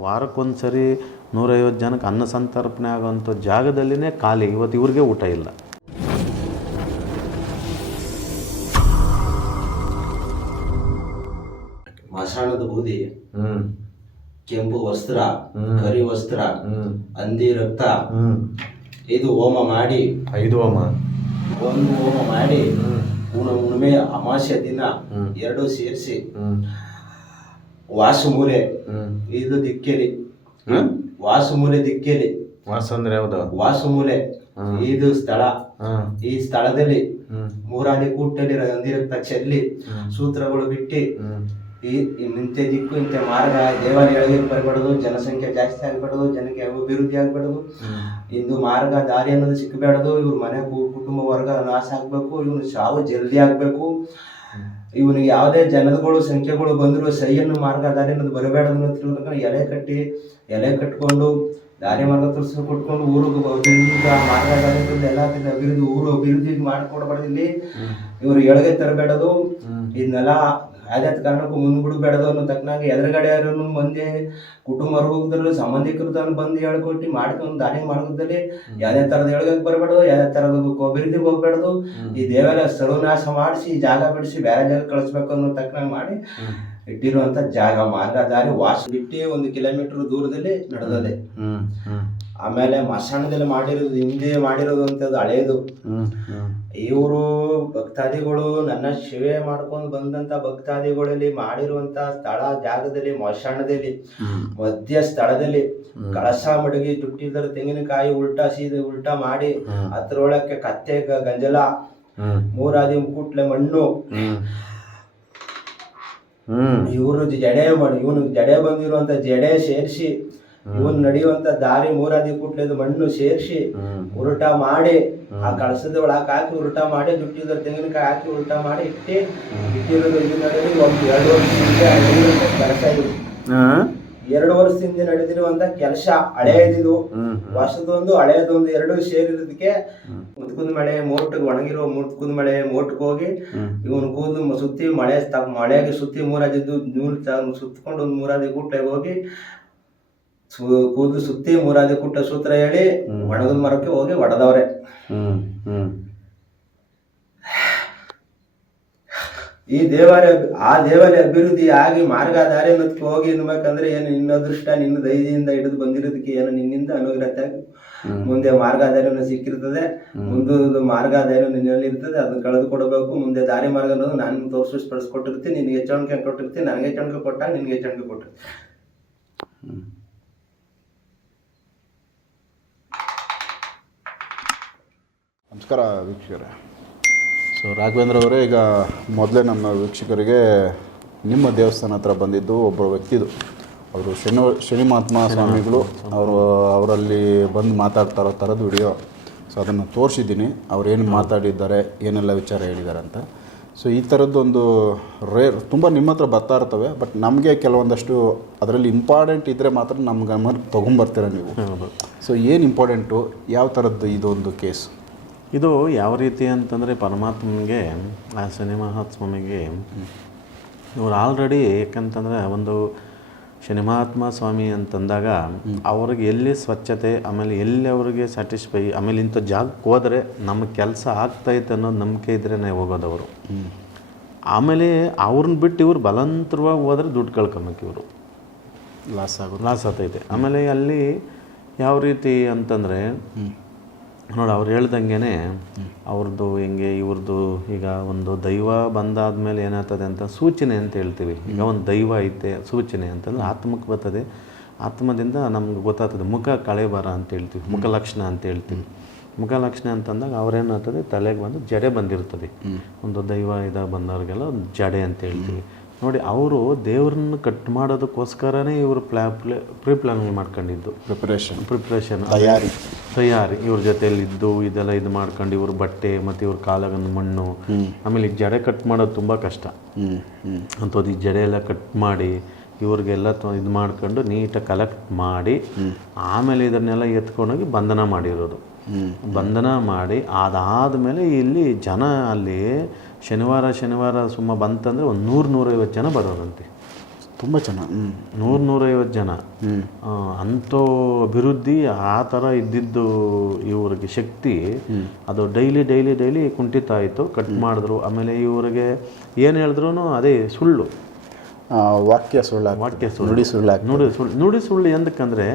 ವಾರಕ್ಕೊಂದು ಸರಿ ನೂರೈವತ್ತು ಜನಕ್ಕೆ ಅನ್ನ ಸಂತರ್ಪಣೆ ಆಗೋಂಥ ಜಾಗದಲ್ಲಿನೇ ಖಾಲಿ. ಇವತ್ತು ಇವ್ರಿಗೆ ಊಟ ಇಲ್ಲ. ಮಸಾಳದ ಬೂದಿ ಹ್ಮ್. ಕೆಂಪು ವಸ್ತ್ರ ಹ್ಮ್. ಕರಿ ವಸ್ತ್ರ ಹ್ಮ್. ಹಂದಿ ರಕ್ತ ಇದು ಹೋಮ ಮಾಡಿ ಐದು ಹೋಮ. ಒಂದು ಹೋಮ ಮಾಡಿ ಹುಣ್ಣಿಮೆ ಅಮಾವಾಸ್ಯ ದಿನ. ಎರಡು ಸೇರಿಸಿ ವಾಸುಮೂಲೆ ಇದು ದಿಕ್ಕೇಲಿ. ಹ್ಮ್? ವಾಸುಮೂಲೆ ದಿಕ್ಕೇಲಿ. ವಾಸ ಅಂದ್ರೆ ಯಾವ್ದು? ವಾಸುಮೂಲೆ. ಮೂಲೆ ಇದು ಸ್ಥಳ. ಈ ಸ್ಥಳದಲ್ಲಿ ಮೂರಾದಿ ಕೂಟಲ್ಲಿ ಅಂದಿರ ಚೆಲ್ಲಿ ಸೂತ್ರಗಳು ಬಿಟ್ಟಿ ಈ ಇಂತೆ ದಿಕ್ಕು ಇಂತೆ ಮಾರ್ಗ ದೇವಾಲಯಗಳಿಗೆ ಬರಬಾರ್ದು ಜನಸಂಖ್ಯೆ ಜಾಸ್ತಿ ಆಗಬಾರ್ದು ಜನಕ್ಕೆ ಅಭಿವೃದ್ಧಿ ಆಗಬಾರ್ದು. ಇಂದು ಮಾರ್ಗ ದಾರಿ ಅನ್ನೋದು ಸಿಕ್ಕಬೇಡದು ಇವ್ರ ಮನೆ ಕುಟುಂಬ ವರ್ಗ ನಾಶ ಆಗಬೇಕು ಇವನು ಸಾವು ಜಲ್ದಿ ಆಗಬೇಕು. ಇವನಿಗೆ ಯಾವುದೇ ಜನಗಳು ಸಂಖ್ಯೆಗಳು ಬಂದ್ರು ಸಹಿಯನ್ನು ಮಾರ್ಗ ದಾರಿ ಅನ್ನೋದು ಬರಬೇಡದು ಅಂತ ತಿಳ್ಕೊಂಡು ಎಲೆ ಕಟ್ಟಿ ಎಲೆ ಕಟ್ಕೊಂಡು ದಾರಿ ಮಾರ್ಗ ತೋರಿಸ್ ಕೊಟ್ಕೊಂಡು ಊರಿಗೆ ಅಭಿವೃದ್ಧಿ ಮಾರ್ಗ ದಾರಿ ಎಲ್ಲ ಅಭಿವೃದ್ಧಿ ಊರು ಅಭಿವೃದ್ಧಿ ಮಾಡ್ಕೊಡ್ಬಾರ್ದು ಇಲ್ಲಿ. ಇವರು ಎಳಗೆ ತರಬೇಡದು. ಇದನ್ನೆಲ್ಲ ಯಾವ್ದಾದ ಕಾರಣಕ್ಕೂ ಮುಂದ್ ಬಿಡಬೇಡದು ಅನ್ನೋ ತಕ್ಕನಾಗ ಎದುರುಗಡೆ ಯಾರನ್ನು ಮಂದಿ ಕುಟುಂಬ ಸಂಬಂಧಿಕರು ಬಂದು ಹೇಳ್ಕೊಟ್ಟು ಮಾಡ್ಕೊಂಡು ದಾರಿ ಮಾರ್ಗದಲ್ಲಿ ಯಾವ್ದೇ ತರದ ಹೇಳಕ್ ಬರಬೇಡದು ಯಾವ್ದೇ ತರದ ಅಭಿವೃದ್ಧಿಗೆ ಹೋಗ್ಬೇಡದು. ಈ ದೇವಾಲಯ ಸರ್ವನಾಶ ಮಾಡಿಸಿ ಜಾಗ ಬಿಡಿಸಿ ಬೇರೆ ಜಾಗ ಕಳಿಸ್ಬೇಕು ಅನ್ನೋ ತಕ್ಕನಾಗ ಮಾಡಿ ಇಟ್ಟಿರುವಂತ ಜಾಗ ಮಾರ್ಗ ದಾರಿ ವಾಸ. ಬಿಟ್ಟು ಒಂದು ಕಿಲೋಮೀಟರ್ ದೂರದಲ್ಲಿ ನಡೆದದೆ. ಆಮೇಲೆ ಮಸಣದಲ್ಲಿ ಮಾಡಿರೋದು ಹಿಂದೆ ಮಾಡಿರೋದು ಅಂತದ್ದು ಹಳೇದು. ಇವರು ಭಕ್ತಾದಿಗಳು ನನ್ನ ಶಿವೆ ಮಾಡ್ಕೊಂಡು ಬಂದಂತ ಭಕ್ತಾದಿಗಳಲ್ಲಿ ಮಾಡಿರುವಂತ ಸ್ಥಳ ಜಾಗದಲ್ಲಿ ಮಶಾಣದಲ್ಲಿ ಮಧ್ಯ ಸ್ಥಳದಲ್ಲಿ ಕಳಸ ಮಡಗಿ ತುಟ್ಟಿದರ ತೆಂಗಿನಕಾಯಿ ಉಲ್ಟಾ ಸೀದ ಉಲ್ಟಾ ಮಾಡಿ. ಅದ್ರೊಳಕ್ಕೆ ಕತ್ತೆ ಗಂಜಲ ಮೂರಾದಿ ಮುಕುಟ್ಲೆ ಮಣ್ಣು. ಇವರು ಜಡೆ ಮಾಡಿ ಇವನು ಜಡೆ ಬಂದಿರುವಂತ ಜಡೆ ಸೇರಿಸಿ ಇವನ್ ನಡೆಯುವಂತ ದಾರಿ ಮೂರಾದಿ ಕುಟ್ಲೆದು ಮಣ್ಣು ಸೇರ್ಸಿ ಉರುಟ ಮಾಡಿ ಆ ಕಳಸದ ಒಳಗೆ ಹಾಕಿ ಉರುಟ ಮಾಡಿ ದುಡ್ಡಿದ್ರ ತೆಂಗಿನಕಾಯಿ ಹಾಕಿ ಉರುಟ ಮಾಡಿ ಇಟ್ಟು ಇಟ್ಟಿರೋದು ಇದು ನಡೆದು ಒಂದು ಎರಡು ವರ್ಷ ಹಿಂದೆ ಕೆಲಸ ಇದು. ಎರಡು ವರ್ಷದಿಂದ ನಡೆದಿರುವಂತ ಕೆಲಸ ಹಳೆಯದಿದು ವರ್ಷದೊಂದು ಹಳೆಯದೊಂದು ಎರಡು ಸೇರಿರೋದಕ್ಕೆ ಮುತ್ಕುಂದ ಮಳೆ ಮೋಟ್ ಒಣಗಿರೋ ಮುತ್ಕುಂದ ಮಳೆ ಮೋಟ್ಗೆ ಹೋಗಿ ಇವನ್ ಕೂದು ಸುತ್ತಿ ಮಳೆ ಮಳೆಗೆ ಸುತ್ತಿ ಮೂರಾದಿದ್ದು ನೂರು ಸುತ್ತಕೊಂಡು ಒಂದು ಮೂರಾದಿ ಗುಟ್ಟೆಗೆ ಹೋಗಿ ಸು- ಕೂದು ಸುತ್ತಿ ಮೂರಾದಿ ಕುಟ್ಟ ಸೂತ್ರ ಹೇಳಿ ಒಣಗದ ಮರಕ್ಕೆ ಹೋಗಿ ಒಡೆದವ್ರೆ. ಈ ದೇವಾಲಯ ಆ ದೇವಾಲಯ ಅಭಿವೃದ್ಧಿ ಆಗಿ ಮಾರ್ಗ ದಾರಿ ಹೋಗಿ ಅನ್ಬೇಕಂದ್ರೆ ಏನು ನಿನ್ನ ಅದೃಷ್ಟ ನಿನ್ನ ದೈದಿಂದ ಹಿಡಿದು ಬಂದಿರೋದಕ್ಕೆ ಏನು ನಿನ್ನಿಂದ ಅನುಗ್ರಹ ಮುಂದೆ ಮಾರ್ಗದಾರಿಯನ್ನು ಸಿಕ್ಕಿರ್ತದೆ. ಮುಂದೆ ಮಾರ್ಗದಾರಿ ನಿನ್ನಲ್ಲಿ ಇರ್ತದೆ ಅದನ್ನ ಕಳೆದುಕೊಡಬೇಕು. ಮುಂದೆ ದಾರಿ ಮಾರ್ಗ ಅನ್ನೋದು ನಾನು ತೋರಿಸಿ ಪಡಿಸ್ಕೊಟ್ಟಿರ್ತೀನಿ ನಿನ್ಗೆ ಹೆಚ್ಚಣಿಕೆ ಕೊಟ್ಟಿರ್ತೀನಿ. ನನಗೆ ಹೆಚ್ಚಣಿಕೆ ಕೊಟ್ಟಾಗ ನಿನ್ಗೆ ಹೆಚ್ಚಣಿಕೆ ಕೊಟ್ಟಿರ್ತೀನಿ. ನಮಸ್ಕಾರ ವೀಕ್ಷಕರೇ. ಸೊ ರಾಘವೇಂದ್ರ ಅವರೇ ಈಗ ಮೊದಲೇ ನಮ್ಮ ವೀಕ್ಷಕರಿಗೆ ನಿಮ್ಮ ದೇವಸ್ಥಾನ ಹತ್ರ ಬಂದಿದ್ದು ಒಬ್ಬ ವ್ಯಕ್ತಿದು. ಅವರು ಶನಿ ಶನಿ ಮಹಾತ್ಮ ಸ್ವಾಮಿಗಳು. ಅವರು ಅವರಲ್ಲಿ ಬಂದು ಮಾತಾಡ್ತಾ ಇರೋ ಥರದ್ದು ವಿಡಿಯೋ. ಸೊ ಅದನ್ನು ತೋರಿಸಿದ್ದೀನಿ. ಅವ್ರು ಏನು ಮಾತಾಡಿದ್ದಾರೆ ಏನೆಲ್ಲ ವಿಚಾರ ಹೇಳಿದ್ದಾರೆ ಅಂತ. ಸೊ ಈ ಥರದ್ದೊಂದು ರೇರ್ ತುಂಬ ನಿಮ್ಮ ಹತ್ರ ಬರ್ತಾ ಇರ್ತವೆ. ಬಟ್ ನಮಗೆ ಕೆಲವೊಂದಷ್ಟು ಅದರಲ್ಲಿ ಇಂಪಾರ್ಟೆಂಟ್ ಇದ್ದರೆ ಮಾತ್ರ ನಮ್ಮ ಗಮನ ತೊಗೊಂಬರ್ತೀರ ನೀವು. ಸೊ ಏನು ಇಂಪಾರ್ಟೆಂಟು? ಯಾವ ಥರದ್ದು ಇದೊಂದು ಕೇಸ್? ಇದು ಯಾವ ರೀತಿ ಅಂತಂದರೆ ಪರಮಾತ್ಮನಿಗೆ ಆ ಶನಿ ಮಹಾತ್ಮನಿಗೆ ಇವರು ಆಲ್ರೆಡಿ ಯಾಕಂತಂದರೆ ಒಂದು ಶನಿ ಮಹಾತ್ಮ ಸ್ವಾಮಿ ಅಂತಂದಾಗ ಅವ್ರಿಗೆ ಎಲ್ಲಿ ಸ್ವಚ್ಛತೆ ಆಮೇಲೆ ಎಲ್ಲಿ ಅವ್ರಿಗೆ ಸ್ಯಾಟಿಸ್ಫೈ ಆಮೇಲೆ ಇಂಥ ಜಾಗಕ್ಕೆ ಹೋದರೆ ನಮ್ಮ ಕೆಲಸ ಆಗ್ತೈತೆ ಅನ್ನೋದು ನಂಬಿಕೆ ಇದ್ರೇ ಹೋಗೋದವರು. ಆಮೇಲೆ ಅವ್ರನ್ನ ಬಿಟ್ಟು ಇವ್ರು ಬಲಂತರವಾಗಿ ಹೋದ್ರೆ ದುಡ್ಡು ಕಳ್ಕೊಬೇಕು ಇವರು. ಲಾಸ್ ಆಗೋದು ಲಾಸ್ ಆಗ್ತೈತೆ. ಆಮೇಲೆ ಅಲ್ಲಿ ಯಾವ ರೀತಿ ಅಂತಂದರೆ ನೋಡಿ ಅವ್ರು ಹೇಳ್ದಂಗೆ ಅವ್ರದ್ದು ಹೆಂಗೆ ಇವ್ರದ್ದು ಈಗ ಒಂದು ದೈವ ಬಂದಾದ ಮೇಲೆ ಏನಾಗ್ತದೆ ಅಂತ ಸೂಚನೆ ಅಂತ ಹೇಳ್ತೀವಿ. ಈಗ ಒಂದು ದೈವ ಐತೆ ಸೂಚನೆ ಅಂತಂದ್ರೆ ಆತ್ಮಕ್ಕೆ ಬರ್ತದೆ. ಆತ್ಮದಿಂದ ನಮ್ಗೆ ಗೊತ್ತಾಗ್ತದೆ ಮುಖ ಕಳೆಬಾರ ಅಂತ ಹೇಳ್ತೀವಿ ಮುಖ ಲಕ್ಷಣ ಅಂತ ಹೇಳ್ತೀವಿ. ಮುಖ ಲಕ್ಷಣ ಅಂತಂದಾಗ ಅವ್ರೇನಾಗ್ತದೆ ತಲೆಗೆ ಬಂದು ಜಡೆ ಬಂದಿರ್ತದೆ. ಒಂದು ದೈವ ಇದ ಬಂದವ್ರಿಗೆಲ್ಲ ಒಂದು ಜಡೆ ಅಂತ ಹೇಳ್ತೀವಿ. ನೋಡಿ ಅವರು ದೇವ್ರನ್ನ ಕಟ್ ಮಾಡೋದಕ್ಕೋಸ್ಕರನೇ ಇವರು ಪ್ಲಾ ಪ್ಲೇ ಪ್ರೀ ಪ್ಲಾನಿಂಗ್ ಮಾಡ್ಕೊಂಡಿದ್ದು. ಪ್ರಿಪ್ರೇಷನ್ ಪ್ರಿಪ್ರೇಷನ್ ತಯಾರಿ. ತಯಾರಿ. ಇವ್ರ ಜೊತೆಯಲ್ಲಿ ಇದ್ದು ಇದೆಲ್ಲ ಇದು ಮಾಡ್ಕೊಂಡು ಇವ್ರ ಬಟ್ಟೆ ಮತ್ತು ಇವ್ರ ಕಾಲಗನ ಮಣ್ಣು. ಆಮೇಲೆ ಈ ಜಡೆ ಕಟ್ ಮಾಡೋದು ತುಂಬ ಕಷ್ಟ. ಅಂಥದ್ದು ಈ ಜಡೆ ಎಲ್ಲ ಕಟ್ ಮಾಡಿ ಇವ್ರಿಗೆಲ್ಲ ಇದು ಮಾಡ್ಕೊಂಡು ನೀಟಾಗಿ ಕಲೆಕ್ಟ್ ಮಾಡಿ ಆಮೇಲೆ ಇದನ್ನೆಲ್ಲ ಎತ್ಕೊಂಡೋಗಿ ಬಂಧನ ಮಾಡಿರೋದು. ಬಂಧನ ಮಾಡಿ ಅದಾದಮೇಲೆ ಇಲ್ಲಿ ಜನ ಅಲ್ಲಿ ಶನಿವಾರ ಶನಿವಾರ ಸುಮ್ಮ ಬಂತಂದರೆ ಒಂದು ನೂರು ನೂರೈವತ್ತು ಜನ ಬರೋರಂತೆ. ತುಂಬ ಚೆನ್ನಾಗಿ ಹ್ಞೂ ನೂರು ನೂರೈವತ್ತು ಜನ. ಅಂಥೋ ಅಭಿವೃದ್ಧಿ ಆ ಥರ ಇದ್ದಿದ್ದು ಇವರಿಗೆ ಶಕ್ತಿ ಅದು ಡೈಲಿ ಡೈಲಿ ಡೈಲಿ ಕುಂಠಿತ ಆಯಿತು ಕಟ್ ಮಾಡಿದ್ರು. ಆಮೇಲೆ ಇವರಿಗೆ ಏನು ಹೇಳಿದ್ರು ಅದೇ ಸುಳ್ಳು. ವಾಕ್ಯ ಸುಳ್ಳು ವಾಕ್ಯ ಸುಳ್ಳು. ನುಡಿ ಸುಳ್ಳು ನುಡಿ ಸುಳ್ಳು. ನುಡಿ ಸುಳ್ಳು ಎಂದಕ್ಕಂದ್ರೆ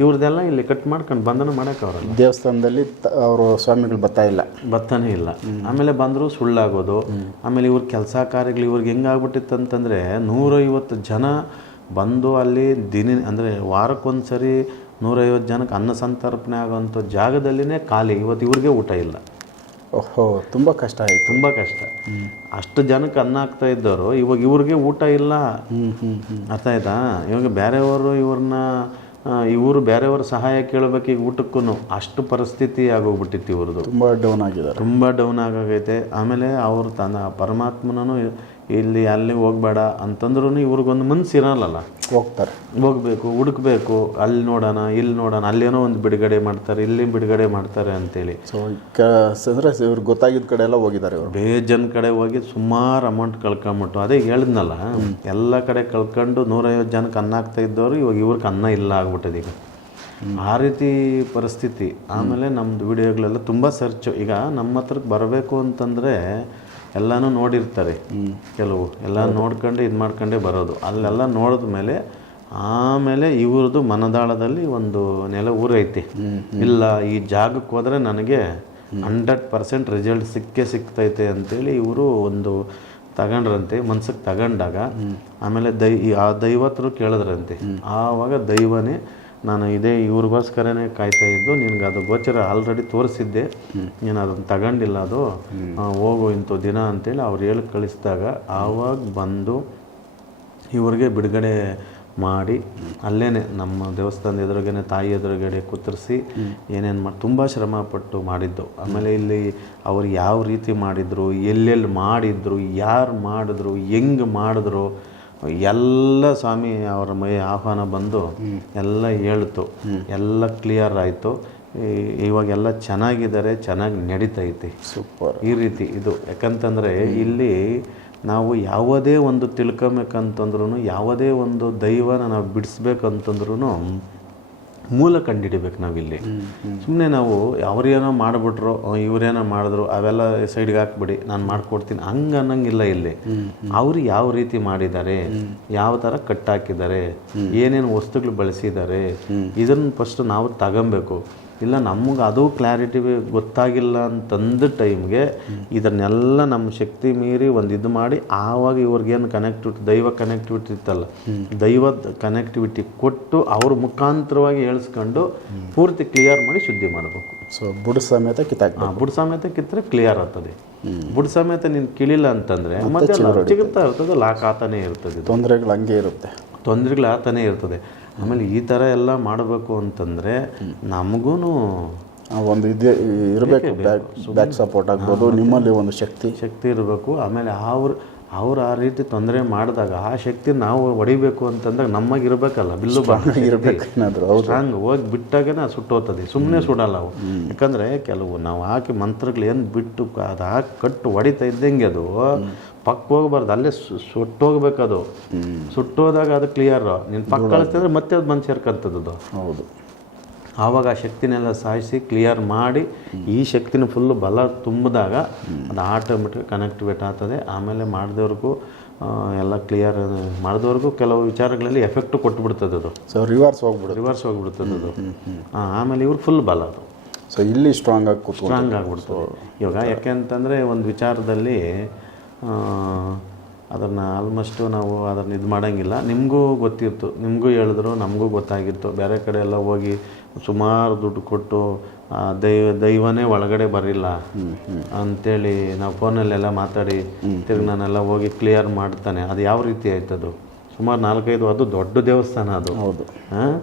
ಇವ್ರದ್ದೆಲ್ಲ ಇಲ್ಲಿ ಕಟ್ ಮಾಡ್ಕೊಂಡು ಬಂಧನ ಮಾಡಕ್ಕೆ ಅವರಲ್ಲ. ದೇವಸ್ಥಾನದಲ್ಲಿ ಅವರು ಸ್ವಾಮಿಗಳು ಬರ್ತಾ ಇಲ್ಲ. ಬತ್ತಾನೇ ಇಲ್ಲ. ಆಮೇಲೆ ಬಂದರೂ ಸುಳ್ಳಾಗೋದು. ಆಮೇಲೆ ಇವ್ರ ಕೆಲಸ ಕಾರ್ಯಗಳು ಇವ್ರಿಗೆ ಹೆಂಗಾಗ್ಬಿಟ್ಟಿತ್ತು ಅಂತಂದರೆ ನೂರೈವತ್ತು ಜನ ಬಂದು ಅಲ್ಲಿ ದಿನ ಅಂದರೆ ವಾರಕ್ಕೊಂದ್ಸರಿ ನೂರೈವತ್ತು ಜನಕ್ಕೆ ಅನ್ನ ಸಂತರ್ಪಣೆ ಆಗೋಂಥ ಜಾಗದಲ್ಲಿನೇ ಖಾಲಿ. ಇವತ್ತು ಇವ್ರಿಗೆ ಊಟ ಇಲ್ಲ. ಓಹೋ ತುಂಬ ಕಷ್ಟ ಆಯ್ತು. ತುಂಬ ಕಷ್ಟ. ಅಷ್ಟು ಜನಕ್ಕೆ ಅನ್ನ ಆಗ್ತಾ ಇದ್ದವರು ಇವಾಗ ಇವ್ರಿಗೆ ಊಟ ಇಲ್ಲ. ಅರ್ಥ ಆಯ್ತಾ? ಇವಾಗ ಬೇರೆಯವರು ಇವ್ರನ್ನ ಇವರು ಬೇರೆಯವ್ರ ಸಹಾಯ ಕೇಳಬೇಕು ಈಗ ಊಟಕ್ಕೂ ಅಷ್ಟು ಪರಿಸ್ಥಿತಿ ಆಗೋಗ್ಬಿಟ್ಟಿತ್ತು ಇವ್ರದ್ದು. ತುಂಬ ಡೌನ್ ಆಗಿದೆ ತುಂಬ ಡೌನ್ ಆಗೋಗೈತೆ. ಆಮೇಲೆ ಅವರು ತನ್ನ ಪರಮಾತ್ಮನೂ ಇಲ್ಲಿ ಅಲ್ಲಿ ಹೋಗ್ಬೇಡ ಅಂತಂದ್ರೂ ಇವ್ರಿಗೊಂದು ಮನ್ಸು ಇರಲ್ಲಲ್ಲ. ಹೋಗ್ತಾರೆ. ಹೋಗ್ಬೇಕು ಹುಡುಕ್ಬೇಕು ಅಲ್ಲಿ ನೋಡೋಣ ಇಲ್ಲಿ ನೋಡೋಣ ಅಲ್ಲೇನೋ ಒಂದು ಬಿಡುಗಡೆ ಮಾಡ್ತಾರೆ ಇಲ್ಲಿ ಬಿಡುಗಡೆ ಮಾಡ್ತಾರೆ ಅಂತೇಳಿ. ಸೊ ಅಂದರೆ ಇವ್ರಿಗೆ ಗೊತ್ತಾಗಿದ್ದ ಕಡೆ ಎಲ್ಲ ಹೋಗಿದ್ದಾರೆ ಇವರು. ಜನ ಕಡೆ ಹೋಗಿ ಸುಮಾರು ಅಮೌಂಟ್ ಕಳ್ಕೊಂಬಿಟ್ಟು ಅದೇ ಹೇಳಿದ್ನಲ್ಲ ಎಲ್ಲ ಕಡೆ ಕಳ್ಕೊಂಡು ನೂರೈವತ್ತು ಜನಕ್ಕೆ ಅನ್ನ ಆಗ್ತಾ ಇದ್ದವ್ರು ಇವಾಗ ಇವ್ರಿಗೆ ಅನ್ನ ಇಲ್ಲ ಆಗ್ಬಿಟ್ಟಿದೆ ಈಗ. ಆ ರೀತಿ ಪರಿಸ್ಥಿತಿ. ಆಮೇಲೆ ನಮ್ಮದು ವಿಡಿಯೋಗಳೆಲ್ಲ ತುಂಬ ಸರ್ಚು ಈಗ ನಮ್ಮ ಹತ್ರಕ್ಕೆ ಬರಬೇಕು ಅಂತಂದರೆ ಎಲ್ಲನೂ ನೋಡಿರ್ತಾರೆ ಕೆಲವು. ಎಲ್ಲ ನೋಡ್ಕೊಂಡು ಇದು ಮಾಡ್ಕೊಂಡೇ ಬರೋದು. ಅಲ್ಲೆಲ್ಲ ನೋಡಿದ ಮೇಲೆ ಆಮೇಲೆ ಇವ್ರದ್ದು ಮನದಾಳದಲ್ಲಿ ಒಂದು ನೆಲ ಊರೈತಿ. ಇಲ್ಲ ಈ ಜಾಗಕ್ಕೆ ಹೋದರೆ ನನಗೆ ಹಂಡ್ರೆಡ್ ಪರ್ಸೆಂಟ್ ರಿಸಲ್ಟ್ ಸಿಕ್ಕೇ ಸಿಗ್ತೈತೆ ಅಂತೇಳಿ ಇವರು ಒಂದು ತಗೊಂಡ್ರಂತೆ ಮನ್ಸಿಗೆ ತಗೊಂಡಾಗ. ಆಮೇಲೆ ದೈ ಆ ದೈವತ್ರು ಕೇಳಿದ್ರಂತೆ. ಆವಾಗ ದೈವನೇ ನಾನು ಇದೇ ಇವ್ರಿಗೋಸ್ಕರನೇ ಕಾಯ್ತಾ ಇದ್ದು ನಿನಗೆ ಅದು ಗೋಚರ ಆಲ್ರೆಡಿ ತೋರಿಸಿದ್ದೆ. ನೀನು ಅದನ್ನು ತಗೊಂಡಿಲ್ಲ ಅದು. ಹೋಗು ಇಂಥ ದಿನ ಅಂತೇಳಿ ಅವ್ರು ಹೇಳಿ ಕಳಿಸಿದಾಗ ಆವಾಗ ಬಂದು ಇವ್ರಿಗೆ ಬಿಡುಗಡೆ ಮಾಡಿ ಅಲ್ಲೇ ನಮ್ಮ ದೇವಸ್ಥಾನದ ಎದುರುಗಡೆ ತಾಯಿ ಎದುರುಗಡೆ ಕುತ್ತರಿಸಿ ಏನೇನು ಮಾಡಿ ತುಂಬ ಶ್ರಮಪಟ್ಟು ಮಾಡಿದ್ದು. ಆಮೇಲೆ ಇಲ್ಲಿ ಅವ್ರು ಯಾವ ರೀತಿ ಮಾಡಿದ್ರು ಎಲ್ಲೆಲ್ಲಿ ಮಾಡಿದ್ರು ಯಾರು ಮಾಡಿದ್ರು ಹೆಂಗೆ ಮಾಡಿದ್ರು ಎಲ್ಲ ಸ್ವಾಮಿ ಅವರ ಮೈ ಆಹ್ವಾನ ಬಂದು ಎಲ್ಲ ಹೇಳ್ತು. ಎಲ್ಲ ಕ್ಲಿಯರ್ ಆಯಿತು. ಇವಾಗೆಲ್ಲ ಚೆನ್ನಾಗಿದ್ದಾರೆ ಚೆನ್ನಾಗಿ ನಡೀತೈತಿ. ಸೂಪರ್ ಈ ರೀತಿ ಇದು. ಯಾಕಂತಂದರೆ ಇಲ್ಲಿ ನಾವು ಯಾವುದೇ ಒಂದು ತಿಳ್ಕೊಬೇಕಂತಂದ್ರೂ ಯಾವುದೇ ಒಂದು ದೈವನ ನಾವು ಬಿಡಿಸ್ಬೇಕಂತಂದ್ರೂ ಮೂಲ ಕಂಡುಹಿಡಿಬೇಕು ನಾವಿಲ್ಲಿ. ಸುಮ್ಮನೆ ನಾವು ಅವ್ರೇನೋ ಮಾಡಿಬಿಟ್ರು ಇವರೇನೋ ಮಾಡಿದ್ರು ಅವೆಲ್ಲ ಸೈಡ್ಗೆ ಹಾಕ್ಬಿಡಿ ನಾನು ಮಾಡ್ಕೊಡ್ತೀನಿ ಹಂಗೆ ಅನ್ನಂಗಿಲ್ಲ ಇಲ್ಲಿ. ಅವ್ರು ಯಾವ ರೀತಿ ಮಾಡಿದ್ದಾರೆ ಯಾವ ಥರ ಕಟ್ಟಾಕಿದ್ದಾರೆ ಏನೇನು ವಸ್ತುಗಳು ಬಳಸಿದ್ದಾರೆ ಇದನ್ನು ಫಸ್ಟ್ ನಾವು ತಗೊಬೇಕು. ಇಲ್ಲ ನಮಗೆ ಅದು ಕ್ಲಾರಿಟಿ ಗೊತ್ತಾಗಿಲ್ಲ ಅಂತಂದ ಟೈಮ್ಗೆ ಇದನ್ನೆಲ್ಲ ನಮ್ಮ ಶಕ್ತಿ ಮೀರಿ ಒಂದು ಇದು ಮಾಡಿ ಆವಾಗ ಇವ್ರಿಗೇನು ಕನೆಕ್ಟಿವಿಟಿ ದೈವ ಕನೆಕ್ಟಿವಿಟಿ ಇತ್ತಲ್ಲ ದೈವದ ಕನೆಕ್ಟಿವಿಟಿ ಕೊಟ್ಟು ಅವ್ರ ಮುಖಾಂತರವಾಗಿ ಹೇಳಿಸ್ಕೊಂಡು ಪೂರ್ತಿ ಕ್ಲಿಯರ್ ಮಾಡಿ ಶುದ್ಧಿ ಮಾಡಬೇಕು. ಸೊ ಬುಡ ಸಮೇತ ಕಿತ್ತ ಬುಡ ಸಮೇತ ಕಿತ್ತರೆ ಕ್ಲಿಯರ್ ಆಗ್ತದೆ. ಬುಡ ಸಮೇತ ನೀನು ಕಿಳಿಲ್ಲ ಅಂತಂದ್ರೆ ಮತ್ತೆ ಚಿಗುತ್ತಾ ಇರ್ತದೆ ಲಾಕ್ ಆತನೇ ಇರ್ತದೆ. ತೊಂದರೆಗಳು ಹಂಗೆ ಇರುತ್ತೆ. ತೊಂದರೆಗಳು ಆತನೇ ಇರ್ತದೆ. ಆಮೇಲೆ ಈ ಥರ ಎಲ್ಲ ಮಾಡಬೇಕು ಅಂತಂದರೆ ನಮಗೂ ಒಂದು ಇದೆ ಇರಬೇಕು ಬ್ಯಾಕ್ ಸಪೋರ್ಟ್ ಆಗ್ಬೋದು ನಿಮ್ಮಲ್ಲಿ ಒಂದು ಶಕ್ತಿ. ಶಕ್ತಿ ಇರಬೇಕು. ಆಮೇಲೆ ಅವ್ರು ಅವ್ರು ಆ ರೀತಿ ತೊಂದರೆ ಮಾಡಿದಾಗ ಆ ಶಕ್ತಿ ನಾವು ಹೊಡಿಬೇಕು ಅಂತಂದಾಗ ನಮಗೆ ಇರಬೇಕಲ್ಲ ಬಿಲ್ಲು ಇರಬೇಕು ಹಂಗೆ ಹೋಗಿ ಸುಟ್ಟು ಸುಟ್ಟೋಗ್ತದೆ ಸುಮ್ಮನೆ ಸುಡಲ್ಲ ಅವು ಯಾಕಂದರೆ ಕೆಲವು ನಾವು ಹಾಕಿ ಮಂತ್ರಗಳು ಏನು ಬಿಟ್ಟು ಅದು ಹಾಕಿ ಕಟ್ಟು ಹೊಡಿತಾ ಇದ್ದಂಗೆ ಅದು ಪಕ್ಕ ಹೋಗ್ಬಾರ್ದು ಅಲ್ಲೇ ಸು- ಸುಟ್ಟೋಗ್ಬೇಕದು. ಸುಟ್ಟೋದಾಗ ಅದು ಕ್ಲಿಯರ್ ನೀನು ಪಕ್ಕ ಕಳಿಸ್ತಿದ್ರೆ ಮತ್ತೆ ಅದು ಮನ್ಸು ಸೇರ್ಕಂತದ್ದು. ಅದು ಹೌದು. ಆವಾಗ ಆ ಶಕ್ತಿನೆಲ್ಲ ಸಾಯಿಸಿ ಕ್ಲಿಯರ್ ಮಾಡಿ ಈ ಶಕ್ತಿನ ಫುಲ್ಲು ಬಲ ತುಂಬಿದಾಗ ಅದು ಆಟೋಮೆಟಿಕ್ ಕನೆಕ್ಟಿವೇಟ್ ಆಗ್ತದೆ. ಆಮೇಲೆ ಮಾಡಿದವ್ರಿಗೂ ಎಲ್ಲ ಕ್ಲಿಯರ್ ಮಾಡಿದವ್ರಿಗೂ ಕೆಲವು ವಿಚಾರಗಳಲ್ಲಿ ಎಫೆಕ್ಟು ಕೊಟ್ಬಿಡ್ತದೆ ಅದು. ಸೊ ರಿವರ್ಸ್ ಹೋಗ್ಬಿಡುತ್ತೆ. ರಿವರ್ಸ್ ಹೋಗ್ಬಿಡ್ತದೆ ಅದು. ಆಮೇಲೆ ಇವ್ರು ಫುಲ್ ಬಲ ಅದು. ಸೊ ಇಲ್ಲಿ ಸ್ಟ್ರಾಂಗ್ ಆಗಿ ಸ್ಟ್ರಾಂಗ್ ಆಗಿಬಿಡ್ತು ಇವಾಗ ಯಾಕೆ ಅಂತಂದರೆ ಒಂದು ವಿಚಾರದಲ್ಲಿ ಅದನ್ನು ಆಲ್ಮೋಸ್ಟು ನಾವು ಅದನ್ನು ಇದು ಮಾಡೋಂಗಿಲ್ಲ. ನಿಮಗೂ ಗೊತ್ತಿತ್ತು. ನಿಮಗೂ ಹೇಳಿದ್ರು ನಮಗೂ ಗೊತ್ತಾಗಿತ್ತು. ಬೇರೆ ಕಡೆ ಎಲ್ಲ ಹೋಗಿ ಸುಮಾರು ದುಡ್ಡು ಕೊಟ್ಟು ಆ, ದೈವ ದೈವನೇ ಒಳಗಡೆ ಬರಿಲ್ಲ ಅಂಥೇಳಿ ನಾವು ಫೋನಲ್ಲೆಲ್ಲ ಮಾತಾಡಿ ತಿರ್ಗಿ ನಾನೆಲ್ಲ ಹೋಗಿ ಕ್ಲಿಯರ್ ಮಾಡ್ತಾನೆ. ಅದು ಯಾವ ರೀತಿ ಆಯ್ತದು ಸುಮಾರು ನಾಲ್ಕೈದು ಅದು ದೊಡ್ಡ ದೇವಸ್ಥಾನ ಅದು. ಹೌದು. ಹಾಂ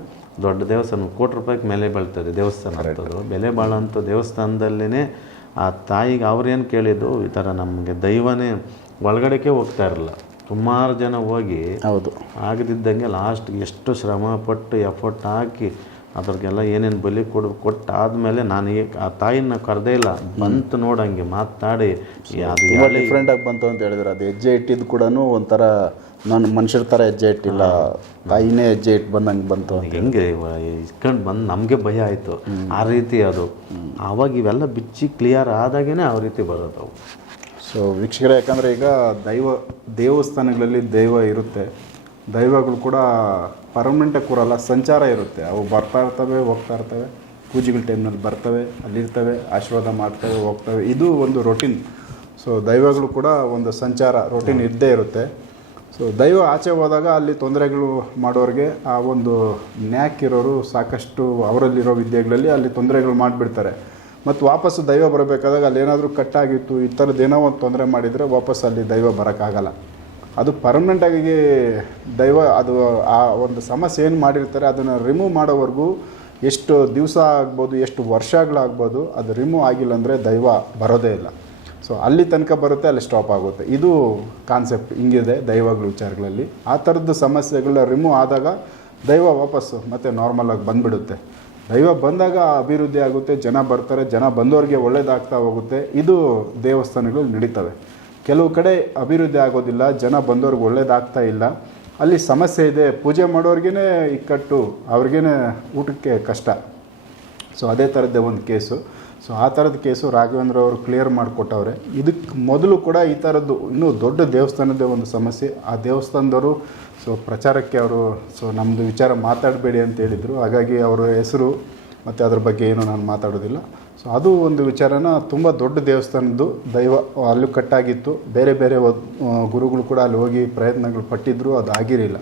ದೊಡ್ಡ ದೇವಸ್ಥಾನ. ಕೋಟಿ ರೂಪಾಯಿಗೆ ಮೇಲೆ ಬೀಳ್ತದೆ ದೇವಸ್ಥಾನ ಅಂತದ್ದು ಬೆಲೆ ಬಾಳೋಂಥ ದೇವಸ್ಥಾನದಲ್ಲೇ ಆ ತಾಯಿಗೆ ಅವ್ರೇನು ಕೇಳಿದ್ದು ಈ ಥರ ನಮಗೆ ದೈವನೇ ಒಳಗಡೆಗೆ ಹೋಗ್ತಾ ಇರಲ್ಲ. ಸುಮಾರು ಜನ ಹೋಗಿ ಹೌದು. ಆಗದಿದ್ದಂಗೆ ಲಾಸ್ಟ್ ಎಷ್ಟು ಶ್ರಮ ಪಟ್ಟು ಎಫರ್ಟ್ ಹಾಕಿ ಅದ್ರಿಗೆಲ್ಲ ಏನೇನು ಬಲಿ ಕೊಡ್ ಕೊಟ್ಟಾದ್ಮೇಲೆ ನಾನು ಆ ತಾಯಿನ ಕರೆದೇ ಇಲ್ಲ. ಬಂತು ನೋಡಂಗೆ ಮಾತಾಡಿ. ಅದು ಡಿಫ್ರೆಂಟಾಗಿ ಬಂತು ಅಂತ ಹೇಳಿದ್ರೆ. ಅದು ಹೆಜ್ಜೆ ಇಟ್ಟಿದ್ದು ಕೂಡ ಒಂಥರ ನಾನು ಮನುಷ್ಯರ ಥರ ಹೆಜ್ಜೆ ಇಟ್ಟಿಲ್ಲ. ತಾಯಿನೇ ಹೆಜ್ಜೆ ಇಟ್ಟು ಬಂದಂಗೆ ಬಂತು ಹೆಂಗೆ ಇಸ್ಕೊಂಡು ಬಂದು ನಮಗೆ ಭಯ ಆಯಿತು. ಆ ರೀತಿ ಅದು. ಆವಾಗ ಇವೆಲ್ಲ ಬಿಚ್ಚಿ ಕ್ಲಿಯರ್ ಆದಾಗೇ ಆ ರೀತಿ ಬರೋದು ಅವು. ಸೊ ವೀಕ್ಷಕರೇ ಯಾಕಂದರೆ ಈಗ ದೈವ ದೇವಸ್ಥಾನಗಳಲ್ಲಿ ದೈವ ಇರುತ್ತೆ. ದೈವಗಳು ಕೂಡ ಪರ್ಮನೆಂಟಾಗಿ ಕೂರಲ್ಲ ಸಂಚಾರ ಇರುತ್ತೆ. ಅವು ಬರ್ತಾ ಇರ್ತವೆ ಹೋಗ್ತಾ ಇರ್ತವೆ. ಪೂಜೆಗಳ ಟೈಮ್ನಲ್ಲಿ ಬರ್ತವೆ ಅಲ್ಲಿರ್ತವೆ ಆಶೀರ್ವಾದ ಮಾಡ್ತವೆ ಹೋಗ್ತವೆ. ಇದು ಒಂದು ರೊಟೀನ್ ಸೊ ದೈವಗಳು ಕೂಡ ಒಂದು ಸಂಚಾರ ರೊಟೀನ್ ಇದ್ದೇ ಇರುತ್ತೆ. ಸೊ ದೈವ ಆಚೆ ಹೋದಾಗ ಅಲ್ಲಿ ತೊಂದರೆಗಳು ಮಾಡೋರಿಗೆ ಆ ಒಂದು ನ್ಯಾಕ್ ಇರೋರು ಸಾಕಷ್ಟು ಅವರಲ್ಲಿರೋ ವಿದ್ಯೆಗಳಲ್ಲಿ ಅಲ್ಲಿ ತೊಂದರೆಗಳು ಮಾಡಿಬಿಡ್ತಾರೆ. ಮತ್ತು ವಾಪಸ್ಸು ದೈವ ಬರಬೇಕಾದಾಗ ಅಲ್ಲಿ ಏನಾದರೂ ಕಟ್ಟಾಗಿತ್ತು ಈ ಥರದ್ದು ಏನೋ ಒಂದು ತೊಂದರೆ ಮಾಡಿದರೆ ವಾಪಸ್ ಅಲ್ಲಿ ದೈವ ಬರೋಕ್ಕಾಗಲ್ಲ. ಅದು ಪರ್ಮನೆಂಟಾಗಿ ದೈವ, ಅದು ಆ ಒಂದು ಸಮಸ್ಯೆ ಏನು ಮಾಡಿರ್ತಾರೆ, ಅದನ್ನು ರಿಮೂವ್ ಮಾಡೋವರೆಗೂ ಎಷ್ಟು ದಿವಸ ಆಗ್ಬೋದು, ಎಷ್ಟು ವರ್ಷಗಳಾಗ್ಬೋದು, ಅದು ರಿಮೂವ್ ಆಗಿಲ್ಲ ಅಂದರೆ ದೈವ ಬರೋದೇ ಇಲ್ಲ. ಸೊ ಅಲ್ಲಿ ತನಕ ಬರುತ್ತೆ, ಅಲ್ಲಿ ಸ್ಟಾಪ್ ಆಗುತ್ತೆ. ಇದು ಕಾನ್ಸೆಪ್ಟ್ ಹಿಂಗಿದೆ ದೈವಗಳ ವಿಚಾರಗಳಲ್ಲಿ. ಆ ಥರದ್ದು ಸಮಸ್ಯೆಗಳ ರಿಮೂವ್ ಆದಾಗ ದೈವ ವಾಪಸ್ಸು, ಮತ್ತೆ ನಾರ್ಮಲಾಗಿ ಬಂದ್ಬಿಡುತ್ತೆ. ದೈವ ಬಂದಾಗ ಅಭಿವೃದ್ಧಿ ಆಗುತ್ತೆ, ಜನ ಬರ್ತಾರೆ, ಜನ ಬಂದವರಿಗೆ ಒಳ್ಳೇದಾಗ್ತಾ ಹೋಗುತ್ತೆ. ಇದು ದೇವಸ್ಥಾನಗಳು ನಡೀತವೆ. ಕೆಲವು ಕಡೆ ಅಭಿವೃದ್ಧಿ ಆಗೋದಿಲ್ಲ, ಜನ ಬಂದವ್ರಿಗೆ ಒಳ್ಳೇದಾಗ್ತಾ ಇಲ್ಲ. ಅಲ್ಲಿ ಸಮಸ್ಯೆ ಇದೆ, ಪೂಜೆ ಮಾಡೋರಿಗೇ ಇಕ್ಕಟ್ಟು ಅವ್ರಿಗೇ ಊಟಕ್ಕೆ ಕಷ್ಟ. ಸೊ ಅದೇ ಥರದ್ದೇ ಒಂದು ಕೇಸು. ಸೊ ಆ ಥರದ ಕೇಸು ರಾಘವೇಂದ್ರ ಅವರು ಕ್ಲಿಯರ್ ಮಾಡಿಕೊಟ್ಟವ್ರೆ. ಇದಕ್ಕೆ ಮೊದಲು ಕೂಡ ಈ ಥರದ್ದು ಇನ್ನೂ ದೊಡ್ಡ ದೇವಸ್ಥಾನದ್ದೇ ಒಂದು ಸಮಸ್ಯೆ. ಆ ದೇವಸ್ಥಾನದವರು ಸೊ ಪ್ರಚಾರಕ್ಕೆ ಅವರು ಸೊ ನಮ್ಮದು ವಿಚಾರ ಮಾತಾಡಬೇಡಿ ಅಂತ ಹೇಳಿದರು. ಹಾಗಾಗಿ ಅವರ ಹೆಸರು ಮತ್ತು ಅದ್ರ ಬಗ್ಗೆ ಏನು ನಾನು ಮಾತಾಡೋದಿಲ್ಲ. ಸೊ ಅದು ಒಂದು ವಿಚಾರನ ತುಂಬ ದೊಡ್ಡ ದೇವಸ್ಥಾನದ್ದು ದೈವ ಅಲ್ಲಿ ಕಟ್ಟಾಗಿತ್ತು. ಬೇರೆ ಬೇರೆ ಗುರುಗಳು ಕೂಡ ಅಲ್ಲಿ ಹೋಗಿ ಪ್ರಯತ್ನಗಳು ಪಟ್ಟಿದ್ರು, ಅದು ಆಗಿರಲಿಲ್ಲ.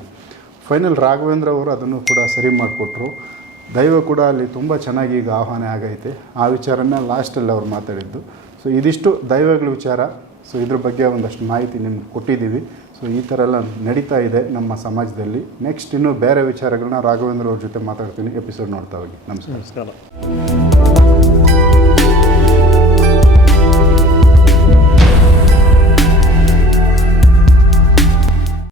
ಫೈನಲ್ ರಾಘವೇಂದ್ರ ಅವರು ಅದನ್ನು ಕೂಡ ಸರಿ ಮಾಡಿಕೊಟ್ರು. ದೈವ ಕೂಡ ಅಲ್ಲಿ ತುಂಬ ಚೆನ್ನಾಗಿ ಈಗ ಆಹ್ವಾನ ಆಗೈತೆ. ಆ ವಿಚಾರನ ಲಾಸ್ಟಲ್ಲಿ ಅವ್ರು ಮಾತಾಡಿದ್ದು. ಸೊ ಇದಿಷ್ಟು ದೈವಗಳ ವಿಚಾರ. ಸೊ ಇದ್ರ ಬಗ್ಗೆ ಒಂದಷ್ಟು ಮಾಹಿತಿ ನಿಮ್ಗೆ ಕೊಟ್ಟಿದ್ದೀವಿ. ಸೊ ಈ ಥರ ಎಲ್ಲ ನಡೀತಾ ಇದೆ ನಮ್ಮ ಸಮಾಜದಲ್ಲಿ. ನೆಕ್ಸ್ಟ್ ಇನ್ನೂ ಬೇರೆ ವಿಚಾರಗಳನ್ನ ರಾಘವೇಂದ್ರ ಅವ್ರ ಜೊತೆ ಮಾತಾಡ್ತೀನಿ. ಎಪಿಸೋಡ್ ನೋಡ್ತಾ ಹೋಗಿ. ನಮಸ್ಕಾರ.